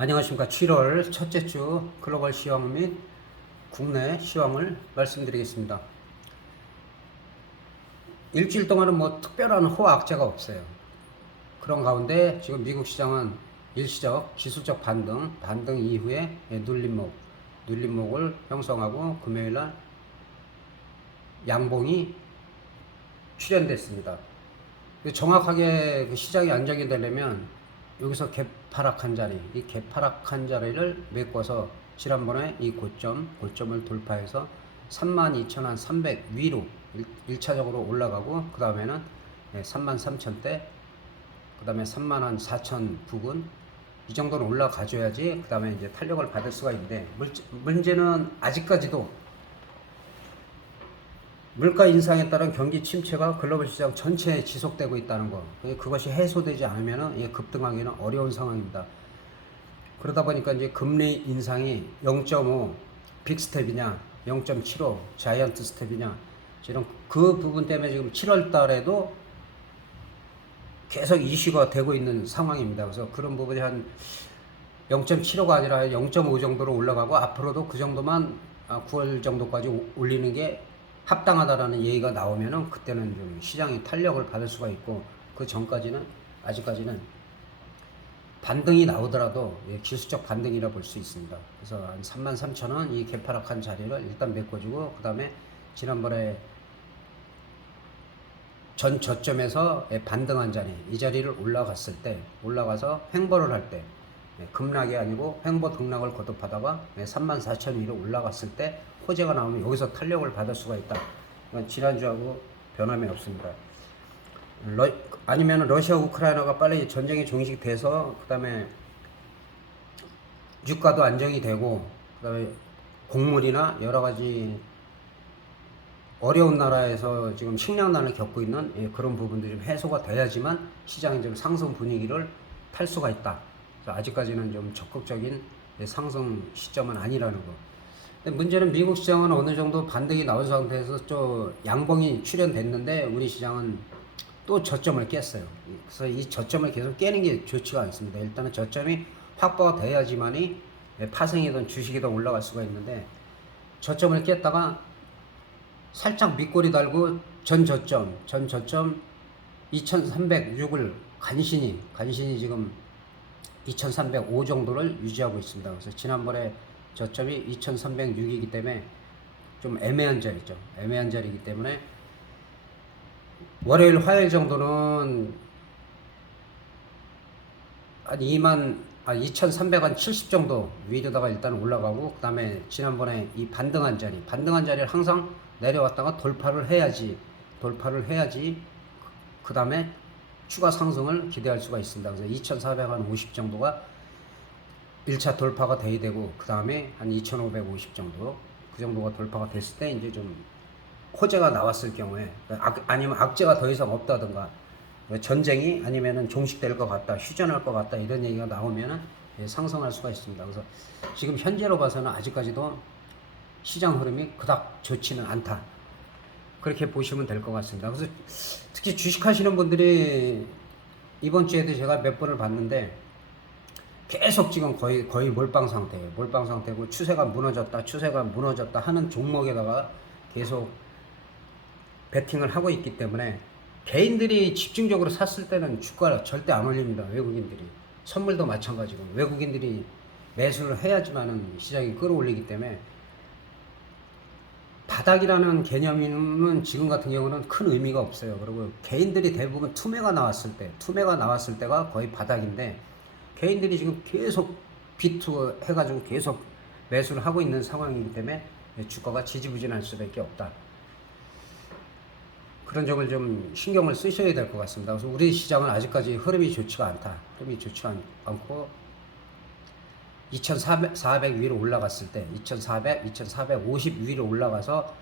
안녕하십니까. 7월 첫째 주 글로벌 시황 및 국내 시황을 말씀드리겠습니다. 일주일 동안은 뭐 특별한 호황악재가 없어요. 그런 가운데 지금 미국 시장은 일시적 기술적 반등 이후에 눌림목을 형성하고 금요일날 양봉이 출현됐습니다. 정확하게 그 시장이 안정이 되려면 여기서 개파락한 자리, 이 개파락한 자리를 메꿔서 지난번에 이 고점을 돌파해서 32,300 위로 1차적으로 올라가고, 그 다음에는 33,000대, 그 다음에 34,000 부근, 이 정도는 올라가줘야지 그 다음에 이제 탄력을 받을 수가 있는데, 문제는 아직까지도 물가 인상에 따른 경기 침체가 글로벌 시장 전체에 지속되고 있다는 거, 그것이 해소되지 않으면 급등하기는 어려운 상황입니다. 그러다 보니까 이제 금리 인상이 0.5 빅스텝이냐 0.75 자이언트 스텝이냐, 지금 그 부분 때문에 지금 7월 달에도 계속 이슈가 되고 있는 상황입니다. 그래서 그런 부분이 한 0.75가 아니라 0.5 정도로 올라가고, 앞으로도 그 정도만 9월 정도까지 올리는 게 합당하다라는 얘기가 나오면은 그때는 좀 시장이 탄력을 받을 수가 있고, 그 전까지는 아직까지는 반등이 나오더라도 기술적 반등이라 볼 수 있습니다. 그래서 한 33,000원 이 개파락한 자리를 일단 메꿔주고, 그 다음에 지난번에 전 저점에서 반등한 자리, 이 자리를 올라가서 횡보를 할 때, 급락이 아니고 횡보 등락을 거듭하다가 34,000 위로 올라갔을 때 호재가 나오면 여기서 탄력을 받을 수가 있다. 지난주하고 변함이 없습니다. 아니면 러시아 우크라이나가 빨리 전쟁이 종식돼서 그 다음에 유가도 안정이 되고, 그 다음에 곡물이나 여러 가지 어려운 나라에서 지금 식량난을 겪고 있는 그런 부분들이 좀 해소가 돼야지만 시장이 좀 상승 분위기를 탈 수가 있다. 아직까지는 좀 적극적인 상승 시점은 아니라는 거. 근데 문제는 미국 시장은 어느 정도 반등이 나온 상태에서 좀 양봉이 출현됐는데, 우리 시장은 또 저점을 깼어요. 그래서 이 저점을 계속 깨는 게 좋지가 않습니다. 일단은 저점이 확보가 돼야지만이 파생이든 주식이든 올라갈 수가 있는데, 저점을 깼다가 살짝 밑꼬리 달고 전 저점 2306을 간신히 지금 2305 정도를 유지하고 있습니다. 그래서 지난번에 저점이 2306이기 때문에 좀 애매한 자리죠. 애매한 자리이기 때문에 월요일 화요일 정도는 한 2370 정도 위로다가 일단 올라가고, 그 다음에 지난번에 이 반등한 자리를 항상 내려왔다가 돌파를 해야지 그 다음에 추가 상승을 기대할 수가 있습니다. 그래서 2450 정도가 1차 돌파가 돼야 되고, 그 다음에 한 2550 정도, 그 정도가 돌파가 됐을 때 이제 좀 호재가 나왔을 경우에, 아니면 악재가 더 이상 없다든가, 전쟁이 아니면은 종식될 것 같다, 휴전할 것 같다, 이런 얘기가 나오면은 상승할 수가 있습니다. 그래서 지금 현재로 봐서는 아직까지도 시장 흐름이 그닥 좋지는 않다, 그렇게 보시면 될 것 같습니다. 그래서 특히 주식하시는 분들이 이번 주에도 제가 몇 번을 봤는데, 계속 지금 거의 몰빵 상태고, 추세가 무너졌다 하는 종목에다가 계속 베팅을 하고 있기 때문에, 개인들이 집중적으로 샀을 때는 주가 절대 안 올립니다. 외국인들이, 선물도 마찬가지고 외국인들이 매수를 해야지만은 시장이 끌어올리기 때문에, 바닥이라는 개념은 지금 같은 경우는 큰 의미가 없어요. 그리고 개인들이 대부분 투매가 나왔을 때가 거의 바닥인데, 개인들이 지금 계속 비투 해가지고 계속 매수를 하고 있는 상황이기 때문에 주가가 지지부진할 수밖에 없다. 그런 점을 좀 신경을 쓰셔야 될 것 같습니다. 그래서 우리 시장은 아직까지 흐름이 좋지가 않고, 2400 위로 올라갔을 때, 2450 위로 올라가서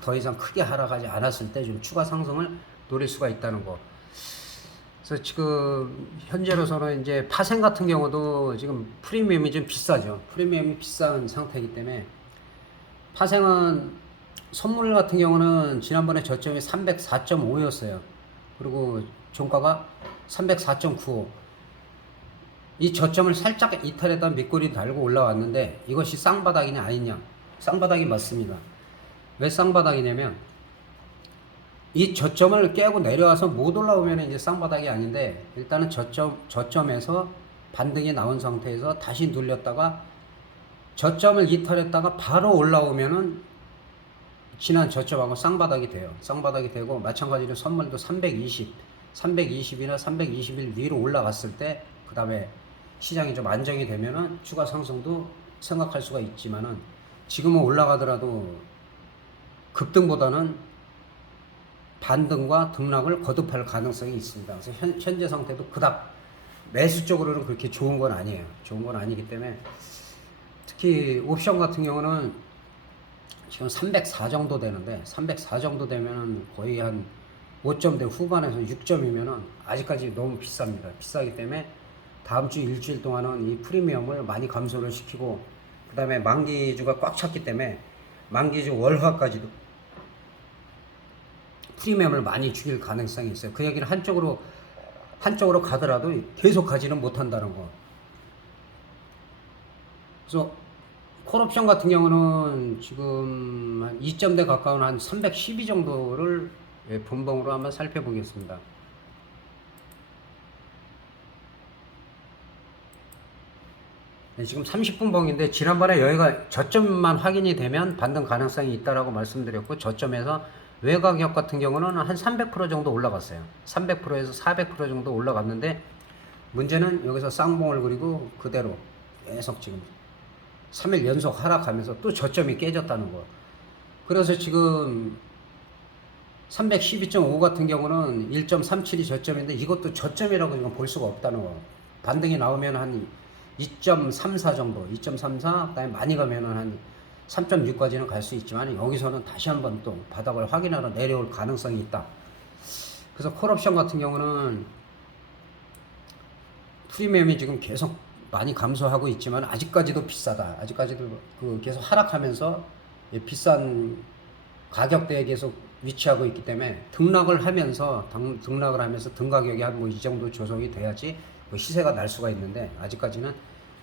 더 이상 크게 하락하지 않았을 때 좀 추가 상승을 노릴 수가 있다는 거. 그래서 지금 현재로서는 이제 파생 같은 경우도 지금 프리미엄이 좀 비싸죠. 프리미엄이 비싼 상태이기 때문에, 파생은 선물 같은 경우는 지난번에 저점이 304.5였어요. 그리고 종가가 304.95. 이 저점을 살짝 이탈했다 밑꼬리 달고 올라왔는데 이것이 쌍바닥이냐 아니냐. 쌍바닥이 맞습니다. 왜 쌍바닥이냐면 이 저점을 깨고 내려와서 못 올라오면 이제 쌍바닥이 아닌데, 일단은 저점에서 반등이 나온 상태에서 다시 눌렸다가 저점을 이탈했다가 바로 올라오면은 지난 저점하고 쌍바닥이 돼요. 쌍바닥이 되고, 마찬가지로 선물도 320이나 321 위로 올라갔을 때, 그 다음에 시장이 좀 안정이 되면은 추가 상승도 생각할 수가 있지만은, 지금은 올라가더라도 급등보다는 반등과 등락을 거듭할 가능성이 있습니다. 그래서 현재 상태도 그닥 매수 쪽으로는 그렇게 좋은 건 아니에요. 좋은 건 아니기 때문에, 특히 옵션 같은 경우는 지금 304 정도 되는데, 304 정도 되면은 거의 한 5점대 후반에서 6점이면은 아직까지 너무 비쌉니다. 비싸기 때문에 다음 주 일주일 동안은 이 프리미엄을 많이 감소를 시키고, 그 다음에 만기주가 꽉 찼기 때문에 만기주 월화까지도 프리미엄을 많이 죽일 가능성이 있어요. 그 얘기는 한쪽으로 가더라도 계속 가지는 못한다는 거. 그래서 콜옵션 같은 경우는 지금 한 2점대 가까운 한 312 정도를 분봉으로 한번 살펴보겠습니다. 네, 지금 30분 봉인데, 지난번에 여기가 저점만 확인이 되면 반등 가능성이 있다라고 말씀드렸고, 저점에서 외가격 같은 경우는 한 300% 정도 올라갔어요. 300%에서 400% 정도 올라갔는데, 문제는 여기서 쌍봉을 그리고 그대로 계속 지금 3일 연속 하락하면서 또 저점이 깨졌다는 거. 그래서 지금 312.5 같은 경우는 1.37이 저점인데, 이것도 저점이라고 지금 볼 수가 없다는 거. 반등이 나오면 한 2.34 정도, 2.34, 그 다음에 많이 가면은 한 3.6까지는 갈 수 있지만, 여기서는 다시 한번 또 바닥을 확인하러 내려올 가능성이 있다. 그래서 콜옵션 같은 경우는 프리미엄이 지금 계속 많이 감소하고 있지만 아직까지도 비싸다. 아직까지도 계속 하락하면서 비싼 가격대에 계속 위치하고 있기 때문에, 등락을 하면서 등가격이 한 뭐 이 정도 조정이 돼야지 뭐 시세가 날 수가 있는데, 아직까지는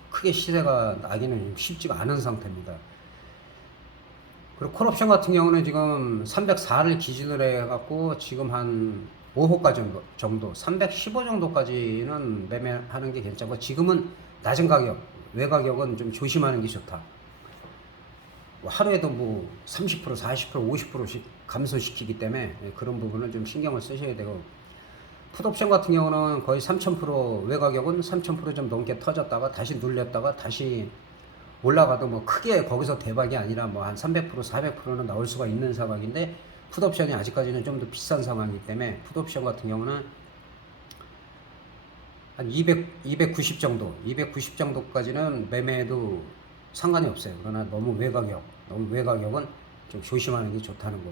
크게 시세가 나기는 쉽지가 않은 상태입니다. 그리고 콜옵션 같은 경우는 지금 304를 기준으로 해갖고 지금 한 5호가 정도 315 정도까지는 매매하는 게 괜찮고, 지금은 낮은 가격, 외가격은 좀 조심하는 게 좋다. 뭐 하루에도 뭐 30%, 40%, 50%씩 감소시키기 때문에 그런 부분은 좀 신경을 쓰셔야 되고, 풋옵션 같은 경우는 거의 3000% 외가격은 3000% 좀 넘게 터졌다가 다시 눌렸다가 다시 올라가도 뭐 크게 거기서 대박이 아니라 뭐 한 300%, 400%는 나올 수가 있는 상황인데, 풋옵션이 아직까지는 좀 더 비싼 상황이기 때문에 풋옵션 같은 경우는 한 290 정도까지는 매매해도 상관이 없어요. 그러나 너무 외가격은 좀 조심하는 게 좋다는 거.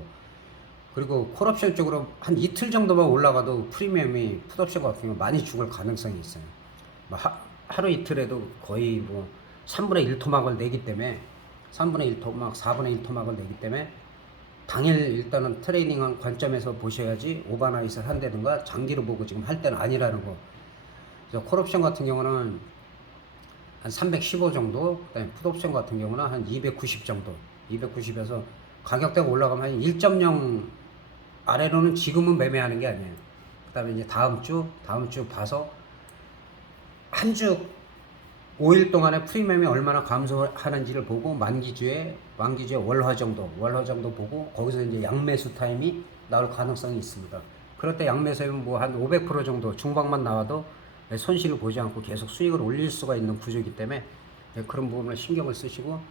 그리고 콜옵션 쪽으로 한 이틀 정도만 올라가도 프리미엄이 풋옵션 같은 경우 많이 죽을 가능성이 있어요. 뭐 하루 이틀에도 거의 뭐 3분의 1 토막을 내기 때문에, 3분의 1 토막, 4분의 1 토막을 내기 때문에 당일 일단은 트레이딩한 관점에서 보셔야지 오버나잇을 한다든가 장기로 보고 지금 할 때는 아니라는 거. 그래서 콜옵션 같은 경우는 한 315 정도, 그다음에 풋옵션 같은 경우는 한 290 정도, 290에서 가격대가 올라가면 한 1.0 아래로는 지금은 매매하는 게 아니에요. 그다음에 이제 다음 주 봐서 한 주 5일 동안에 프리미엄이 얼마나 감소하는지를 보고, 만기주에 월화 정도 보고, 거기서 이제 양매수 타임이 나올 가능성이 있습니다. 그럴 때 양매수하면 뭐 한 500% 정도 중반만 나와도 손실을 보지 않고 계속 수익을 올릴 수가 있는 구조이기 때문에 그런 부분을 신경을 쓰시고,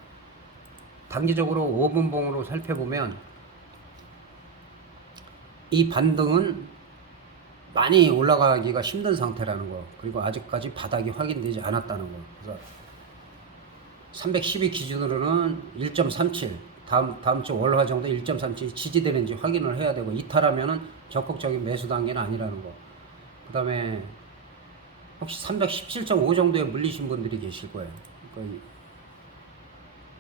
단기적으로 5분봉으로 살펴보면 이 반등은 많이 올라가기가 힘든 상태라는 거, 그리고 아직까지 바닥이 확인되지 않았다는 거. 그래서 312 기준으로는 1.37, 다음 주 월화 정도 1.37 지지되는지 확인을 해야 되고, 이탈하면은 적극적인 매수 단계는 아니라는 거. 그 다음에 혹시 317.5 정도에 물리신 분들이 계실 거예요. 그러니까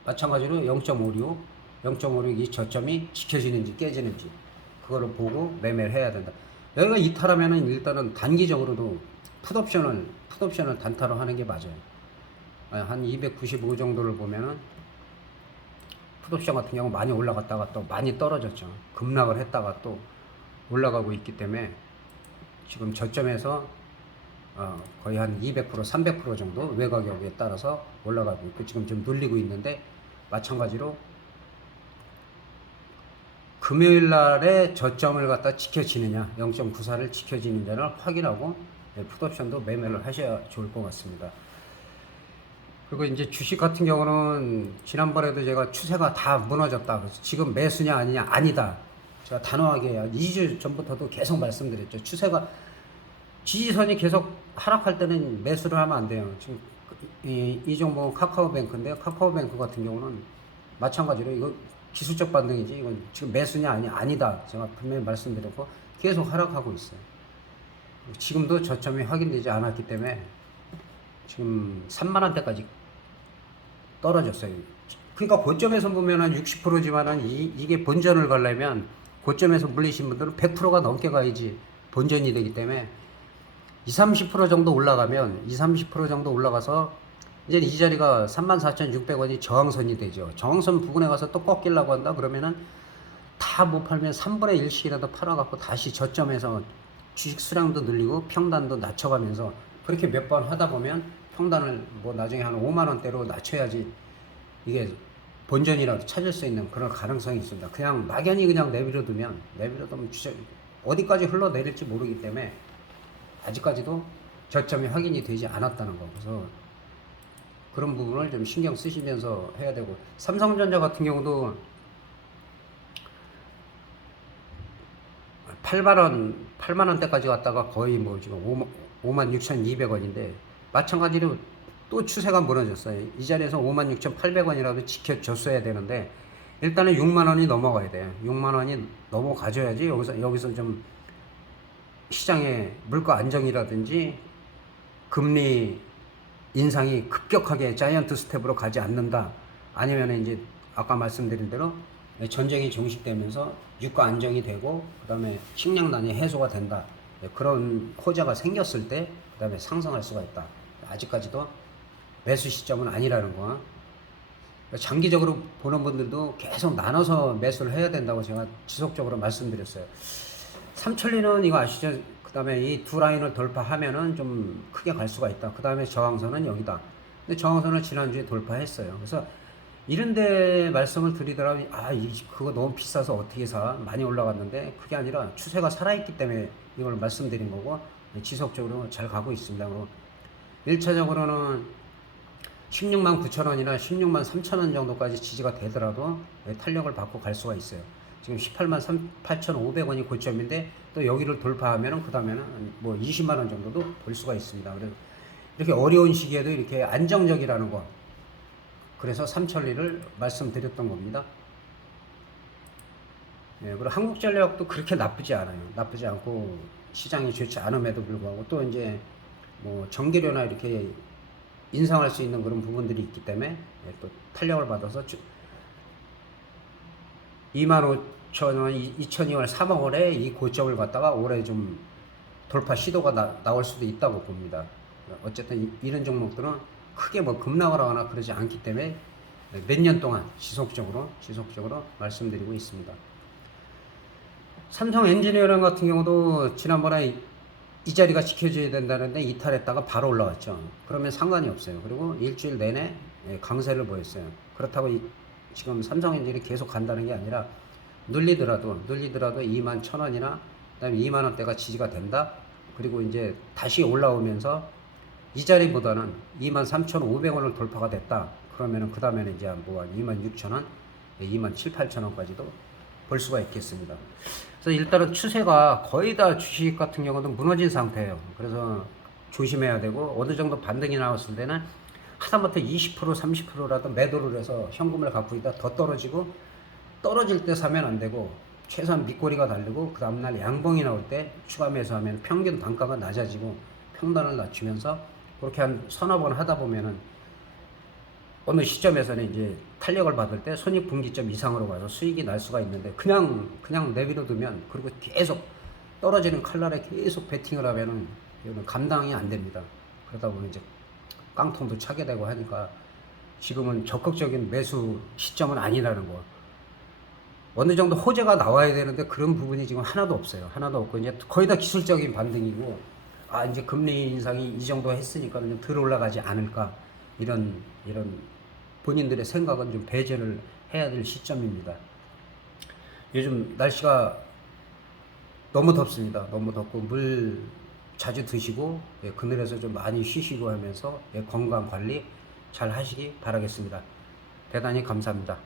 마찬가지로 0.56 이 저점이 지켜지는지 깨지는지 그거를 보고 매매를 해야 된다. 여기가 이탈하면은 일단은 단기적으로도 풋옵션을 단타로 하는 게 맞아요. 한 295 정도를 보면은 풋옵션 같은 경우 많이 올라갔다가 또 많이 떨어졌죠. 급락을 했다가 또 올라가고 있기 때문에 지금 저점에서 거의 한 200%, 300% 정도 외곽격에 따라서 올라가고 있고 지금 좀 눌리고 있는데 마찬가지로 금요일 날에 저점을 갖다 지켜지느냐 0.94를 지켜지느냐를 확인하고 풋옵션도 매매를 하셔야 좋을 것 같습니다. 그리고 이제 주식 같은 경우는 지난번에도 제가 추세가 다 무너졌다. 그래서 지금 매수냐 아니냐 아니다. 제가 단호하게 2주 전부터도 계속 말씀드렸죠. 추세가 지지선이 계속 하락할 때는 매수를 하면 안 돼요. 지금 이 종목은 카카오뱅크인데요. 카카오뱅크 같은 경우는 마찬가지로 이거 기술적 반등이지 이건 지금 매수냐 아니다. 제가 분명히 말씀드렸고 계속 하락하고 있어요. 지금도 저점이 확인되지 않았기 때문에 지금 3만 원대까지 떨어졌어요. 그러니까 고점에서 보면은 60%지만은 이게 본전을 가려면 고점에서 물리신 분들은 100%가 넘게 가야지 본전이 되기 때문에 20-30% 정도 올라가면 20-30% 정도 올라가서 이제 이 자리가 34,600원이 저항선이 되죠. 저항선 부근에 가서 또 꺾이려고 한다 그러면은 다 못 팔면 3분의 1씩이라도 팔아갖고 다시 저점에서 주식 수량도 늘리고 평단도 낮춰가면서 그렇게 몇 번 하다 보면 평단을 뭐 나중에 한 5만 원대로 낮춰야지 이게 본전이라도 찾을 수 있는 그런 가능성이 있습니다. 그냥 막연히 그냥 내버려두면 어디까지 흘러내릴지 모르기 때문에 아직까지도 저점이 확인이 되지 않았다는 거. 그래서 그런 부분을 좀 신경 쓰시면서 해야 되고 삼성전자 같은 경우도 8만 원대까지 갔다가 거의 뭐 지금 56,200원인데 마찬가지로 또 추세가 무너졌어요. 이 자리에서 56,800원이라도 지켜줬어야 되는데 일단은 6만 원이 넘어가야 돼요. 6만 원이 넘어가줘야지 여기서 좀 시장의 물가 안정이라든지 금리 인상이 급격하게 자이언트 스텝으로 가지 않는다. 아니면 이제 아까 말씀드린 대로 전쟁이 종식되면서 유가 안정이 되고 그다음에 식량난이 해소가 된다. 그런 호재가 생겼을 때 그다음에 상승할 수가 있다. 아직까지도 매수 시점은 아니라는 거. 장기적으로 보는 분들도 계속 나눠서 매수를 해야 된다고 제가 지속적으로 말씀드렸어요. 삼천리는 이거 아시죠? 그 다음에 이 두 라인을 돌파하면은 좀 크게 갈 수가 있다. 그 다음에 저항선은 여기다. 근데 저항선을 지난주에 돌파했어요. 그래서 이런데 말씀을 드리더라도 그거 너무 비싸서 어떻게 사? 많이 올라갔는데 그게 아니라 추세가 살아있기 때문에 이걸 말씀드린 거고 지속적으로 잘 가고 있습니다. 1차적으로는 16만 9천 원이나 16만 3천 원 정도까지 지지가 되더라도 탄력을 받고 갈 수가 있어요. 지금 18만 8,500원이 고점인데 또 여기를 돌파하면은 그 다음에는 뭐 20만 원 정도도 볼 수가 있습니다. 그래서 이렇게 어려운 시기에도 이렇게 안정적이라는 거. 그래서 삼천리를 말씀드렸던 겁니다. 그리고 한국전력도 그렇게 나쁘지 않아요. 나쁘지 않고 시장이 좋지 않음에도 불구하고 또 이제 뭐 전기료나 이렇게 인상할 수 있는 그런 부분들이 있기 때문에 또 탄력을 받아서 25,000원, 2002월 3월에 이 고점을 갖다가 올해 좀 돌파 시도가 나올 수도 있다고 봅니다. 어쨌든 이런 종목들은 크게 뭐 급락을 하거나 그러지 않기 때문에 몇 년 동안 지속적으로 말씀드리고 있습니다. 삼성 엔지니어링 같은 경우도 지난번에 이 자리가 지켜줘야 된다는데 이탈했다가 바로 올라왔죠. 그러면 상관이 없어요. 그리고 일주일 내내 강세를 보였어요. 그렇다고 지금 삼성엔진이 계속 간다는 게 아니라 눌리더라도 21,000원이나 그다음에 2만 원대가 지지가 된다. 그리고 이제 다시 올라오면서 이 자리보다는 23,500원을 돌파가 됐다. 그러면은 그 다음에는 이제 뭐 한 26,000원, 27,000~28,000원까지도 볼 수가 있겠습니다. 그래서 일단은 추세가 거의 다 주식 같은 경우는 무너진 상태예요. 그래서 조심해야 되고 어느 정도 반등이 나왔을 때는 하다못해 20% 30%라도 매도를 해서 현금을 갖고 있다 더 떨어지고 떨어질 때 사면 안 되고 최소한 밑꼬리가 달리고 그 다음날 양봉이 나올 때 추가 매수하면 평균 단가가 낮아지고 평단을 낮추면서 그렇게 한 서너 번 하다 보면은 어느 시점에서는 이제 탄력을 받을 때 손익분기점 이상으로 가서 수익이 날 수가 있는데 그냥 내버려 두면 그리고 계속 떨어지는 칼날에 계속 베팅을 하면은 이거는 감당이 안 됩니다. 그러다 보면 이제 깡통도 차게 되고 하니까 지금은 적극적인 매수 시점은 아니라는 거. 어느 정도 호재가 나와야 되는데 그런 부분이 지금 하나도 없어요. 하나도 없고 이제 거의 다 기술적인 반등이고, 아 이제 금리 인상이 이 정도 했으니까 좀 덜 올라가지 않을까, 이런 본인들의 생각은 좀 배제를 해야 될 시점입니다. 요즘 날씨가 너무 덥습니다. 너무 덥고 물 자주 드시고, 예, 그늘에서 좀 많이 쉬시고 하면서, 예, 건강 관리 잘 하시기 바라겠습니다. 대단히 감사합니다.